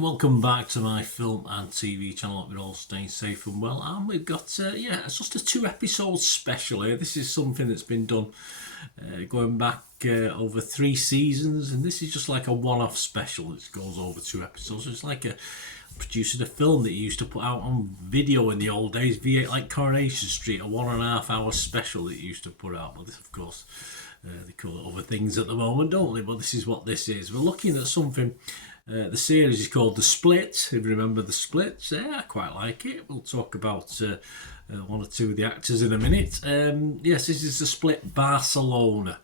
Welcome back to my film and TV channel. Hope you're all staying safe and well. And we've got, it's just a 2-episode special here. This is something that's been done going back over 3 seasons, and this is just like a one-off special that goes over 2 episodes. It's like producing a film that you used to put out on video in the old days, V8, like Coronation Street, a 1.5 hour special that you used to put out. But this, of course, they call it other things at the moment, don't they? But this is what this is. We're looking at something. The series is called The Split. If you remember The Split, I quite like it. We'll talk about one or two of the actors in a minute. Yes, this is The Split Barcelona.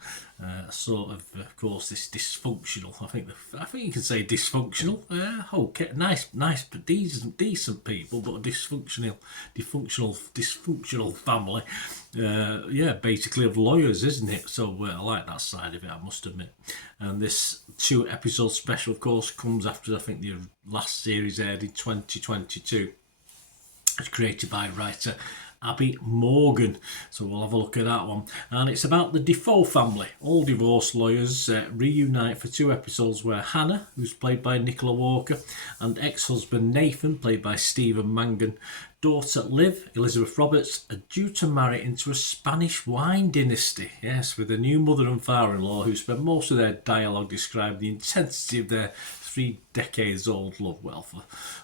Sort of course, this dysfunctional. I think you can say dysfunctional. Okay, nice, but decent people, but a dysfunctional family. Basically of lawyers, isn't it? So I like that side of it, I must admit. And this 2-episode special, of course, comes after I think the last series aired in 2022. It's created by writer Abby Morgan, so we'll have a look at that one. And it's about the Defoe family. All divorce lawyers reunite for 2 episodes where Hannah, who's played by Nicola Walker, and ex-husband Nathan, played by Stephen Mangan, daughter Liv, Elizabeth Roberts, are due to marry into a Spanish wine dynasty. Yes, with a new mother and father-in-law who spend most of their dialogue describing the intensity of their 3 decades old love. Well,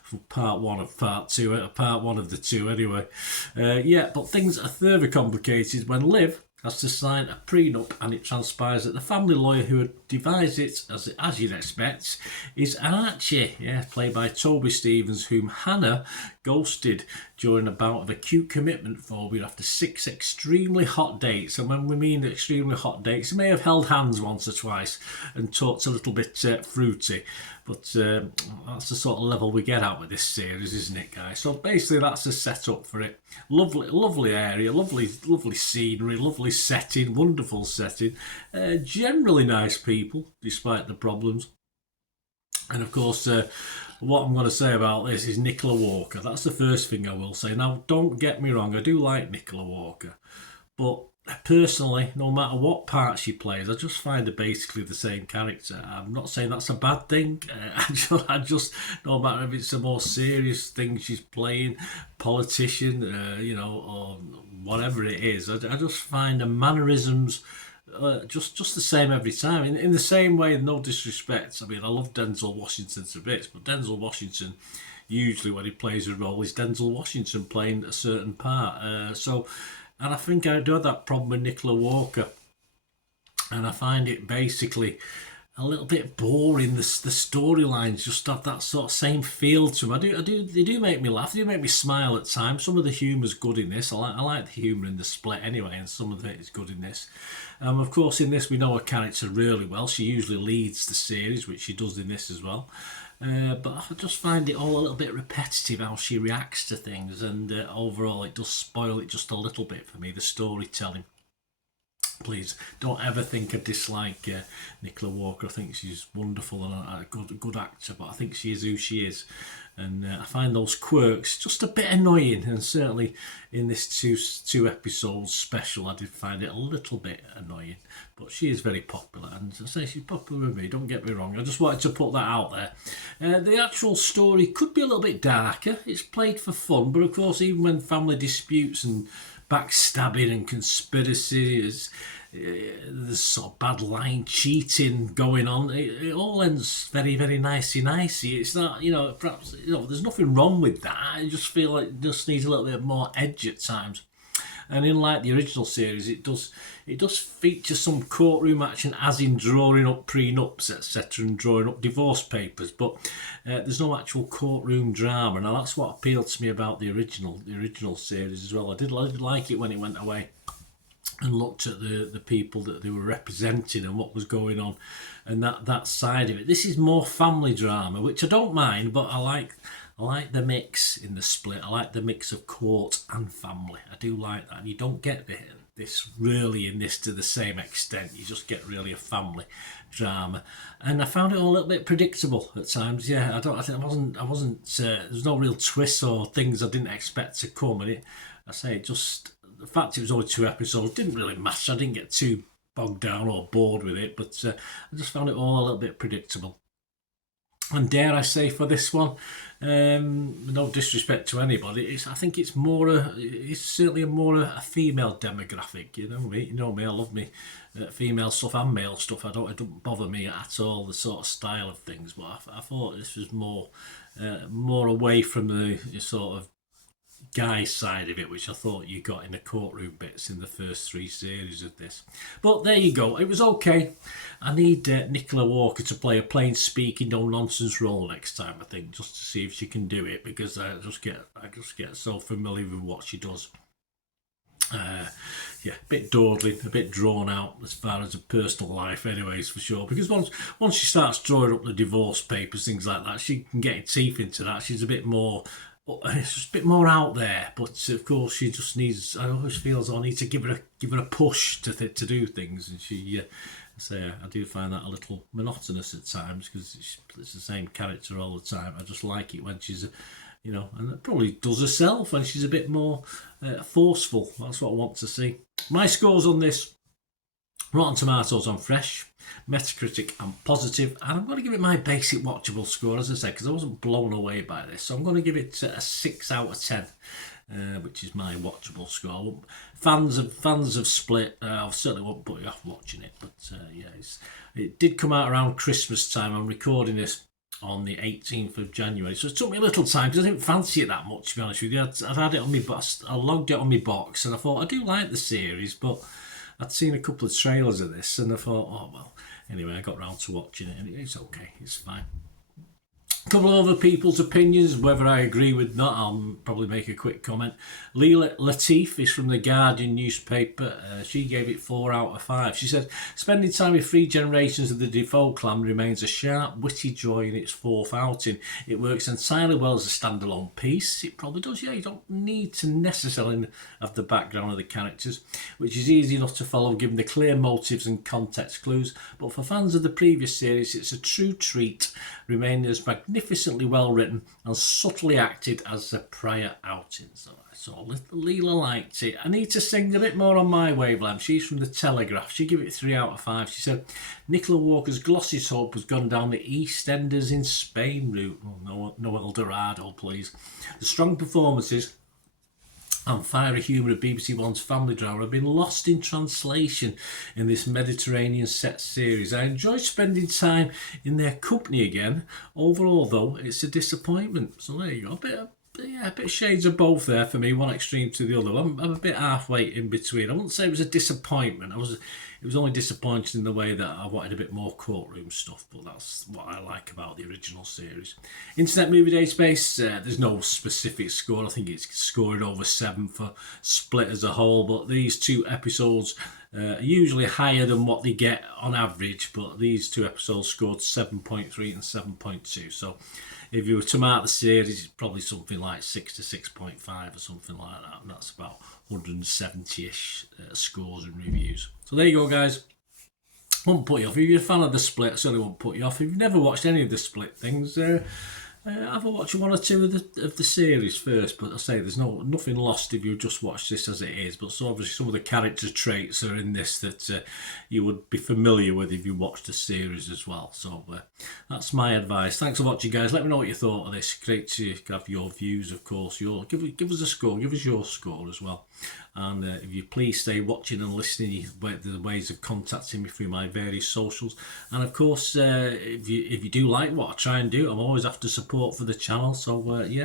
for part 1 of part 2, part 1 of the 2 anyway. But things are further complicated when Liv has to sign a prenup, and it transpires that the family lawyer who had devised it, as you'd expect, is Archie, played by Toby Stephens, whom Hannah ghosted during a bout of acute commitment phobia after 6 extremely hot dates. And when we mean extremely hot dates, they may have held hands once or twice and talked a little bit fruity. But that's the sort of level we get at with this series, isn't it, guys? So basically that's the setup for it. Lovely area, lovely scenery, lovely setting, wonderful setting. Generally nice people, despite the problems. And of course, what I'm going to say about this is Nicola Walker. That's the first thing I will say. Now, don't get me wrong, I do like Nicola Walker. But personally, no matter what part she plays, I just find her basically the same character. I'm not saying that's a bad thing. I just no matter if it's a more serious thing she's playing, politician, or whatever it is, I just find her mannerisms just the same every time. In the same way, no disrespect. I mean, I love Denzel Washington to bits, but Denzel Washington, usually when he plays a role, is Denzel Washington playing a certain part. And I think I do have that problem with Nicola Walker. And I find it basically a little bit boring. The storylines just have that sort of same feel to them. They do make me laugh. They do make me smile at times. Some of the humour's good in this. I like the humour in The Split anyway, and some of it is good in this. Of course, in this we know her character really well. She usually leads the series, which she does in this as well. But I just find it all a little bit repetitive how she reacts to things, and overall it does spoil it just a little bit for me, the storytelling. Please don't ever think I dislike Nicola Walker. I think she's wonderful and a good actor, but I think she is who she is. And I find those quirks just a bit annoying, and certainly in this two episodes special I did find it a little bit annoying. But she is very popular, and I say she's popular with me, don't get me wrong. I just wanted to put that out there. The actual story could be a little bit darker. It's played for fun, but of course even when family disputes and backstabbing and conspiracies, there's sort of bad line cheating going on, it all ends very, very nicey. It's not, perhaps, there's nothing wrong with that. I just feel like it just needs a little bit more edge at times. And in like the original series, it does feature some courtroom action, as in drawing up prenups, etc., and drawing up divorce papers. But there's no actual courtroom drama. Now that's what appealed to me about the original series as well. I did like it when it went away and looked at the people that they were representing and what was going on, and that side of it. This is more family drama, which I don't mind, but I I like the mix in The Split. I like the mix of court and family. I do like that. And you don't get this really in this to the same extent. You just get really a family drama, and I found it all a little bit predictable at times. Yeah, I wasn't. There's no real twists or things I didn't expect to come, and the fact it was only 2 episodes didn't really matter. I didn't get too bogged down or bored with it, but I just found it all a little bit predictable. And dare I say, for this one, no disrespect to anybody, I think it's certainly more a female demographic. You know me, I love me female stuff and male stuff. It don't bother me at all, the sort of style of things. But I thought this was more away from the sort of guy side of it, which I thought you got in the courtroom bits in the first 3 series of this. But there you go, it was okay. I need Nicola Walker to play a plain speaking, no nonsense role next time, I think, just to see if she can do it, because I just get so familiar with what she does. A bit dawdling, a bit drawn out as far as her personal life, anyways, for sure. Because once she starts drawing up the divorce papers, things like that, she can get her teeth into that. She's a bit more. It's just a bit more out there, but of course she just needs. I always feel as though I need to give her a push to do things, and she. I do find that a little monotonous at times because it's the same character all the time. I just like it when she's, and it probably does herself when she's a bit more forceful. That's what I want to see. My scores on this: Rotten Tomatoes on Fresh, Metacritic and Positive, and I'm going to give it my basic watchable score, as I said, because I wasn't blown away by this. So I'm going to give it a 6 out of 10, which is my watchable score. Fans of Split, I certainly won't put you off watching it, but it did come out around Christmas time. I'm recording this on the 18th of January, so it took me a little time because I didn't fancy it that much, to be honest with you. I'd had it on my box, I logged it on my box, and I thought I do like the series, but I'd seen a couple of trailers of this and I thought, oh well. Anyway, I got round to watching it and it's okay, it's fine. A couple of other people's opinions, whether I agree with not, I'll probably make a quick comment. Leela Latif is from the Guardian newspaper. She gave it 4 out of 5. She said, spending time with 3 generations of the Defoe clan remains a sharp, witty joy in its 4th outing. It works entirely well as a standalone piece. It probably does, yeah. You don't need to necessarily have the background of the characters, which is easy enough to follow given the clear motives and context clues. But for fans of the previous series, it's a true treat, remaining as magnificently well written and subtly acted as the prior outings. So Leela liked it. I need to sing a bit more on my wavelength. She's from the Telegraph. She gave it 3 out of 5. She said Nicola Walker's glossy soap has gone down the EastEnders in Spain route. Oh, no El Dorado, please. The strong performances and fiery humour of BBC One's family drama have been lost in translation in this Mediterranean set series. I enjoy spending time in their company again. Overall, though, it's a disappointment. So there you go. A bit of shades of both there for me, one extreme to the other. I'm a bit halfway in between. I wouldn't say it was a disappointment. It was only disappointing in the way that I wanted a bit more courtroom stuff, but that's what I like about the original series. Internet Movie Database, there's no specific score. I think it's scored over 7 for Split as a whole, but these 2 episodes are usually higher than what they get on average, but these 2 episodes scored 7.3 and 7.2. So if you were to mark the series, it's probably something like 6 to 6.5 or something like that, and that's about 170-ish scores and reviews. So there you go, guys. Won't put you off. If you're a fan of The Split, I certainly won't put you off. If you've never watched any of the Split things, have a watch 1 or 2 of the series first. But I say there's nothing lost if you just watch this as it is. But so obviously some of the character traits are in this that you would be familiar with if you watched the series as well. So that's my advice. Thanks for watching, guys. Let me know what you thought of this. Great to have your views, of course. Give us a score. Give us your score as well. And if you please stay watching and listening, the ways of contacting me through my various socials. And of course, if you do like what I try and do, I'm always after support for the channel. So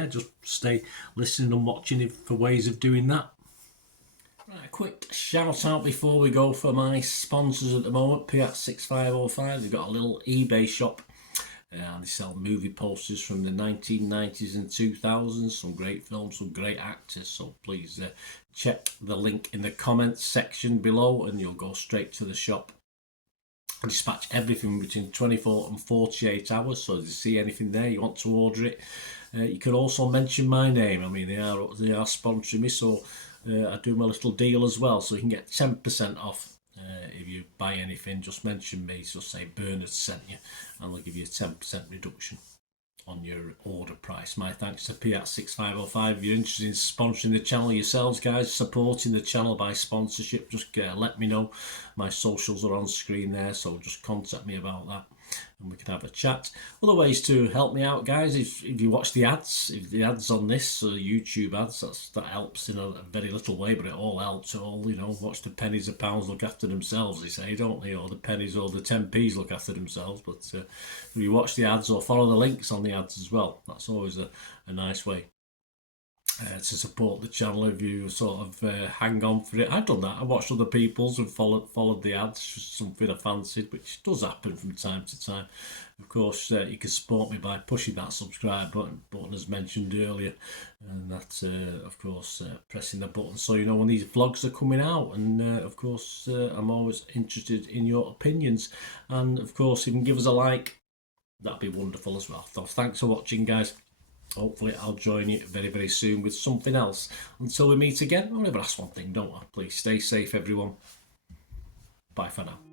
just stay listening and watching for ways of doing that. Right, a quick shout out before we go for my sponsors at the moment. PS6505, they've got a little eBay shop. They sell movie posters from the 1990s and 2000s, some great films, some great actors, so please check the link in the comments section below and you'll go straight to the shop. I dispatch everything between 24 and 48 hours, so if you see anything there, you want to order it, You can also mention my name. I mean, they are sponsoring me, so I do my little deal as well. So you can get 10% off if you buy anything. Just mention me. Just say Bernard sent you, and they'll give you a 10% reduction on your order price. My thanks to Piat6505. If you're interested in sponsoring the channel yourselves, guys, supporting the channel by sponsorship, just let me know. My socials are on screen there, so just contact me about that and we can have a chat. Other ways to help me out, guys, if you watch the ads, if the ads on this YouTube ads, that helps in a very little way, but it all helps. All, you know, watch the pennies and pounds look after themselves, they say, don't they? Or the pennies or the 10p's look after themselves. But if you watch the ads or follow the links on the ads as well, that's always a nice way to support the channel. If you sort of hang on for it. I've done that. I watched other people's and followed the ads, something I fancied, which does happen from time to time. Of course, you can support me by pushing that subscribe button as mentioned earlier, and that of course pressing the button so you know when these vlogs are coming out. And of course I'm always interested in your opinions, and of course you can give us a like, that'd be wonderful as well. So thanks for watching, guys. Hopefully I'll join you very, very soon with something else. Until we meet again, I'll never ask one thing, don't I? Please stay safe, everyone. Bye for now.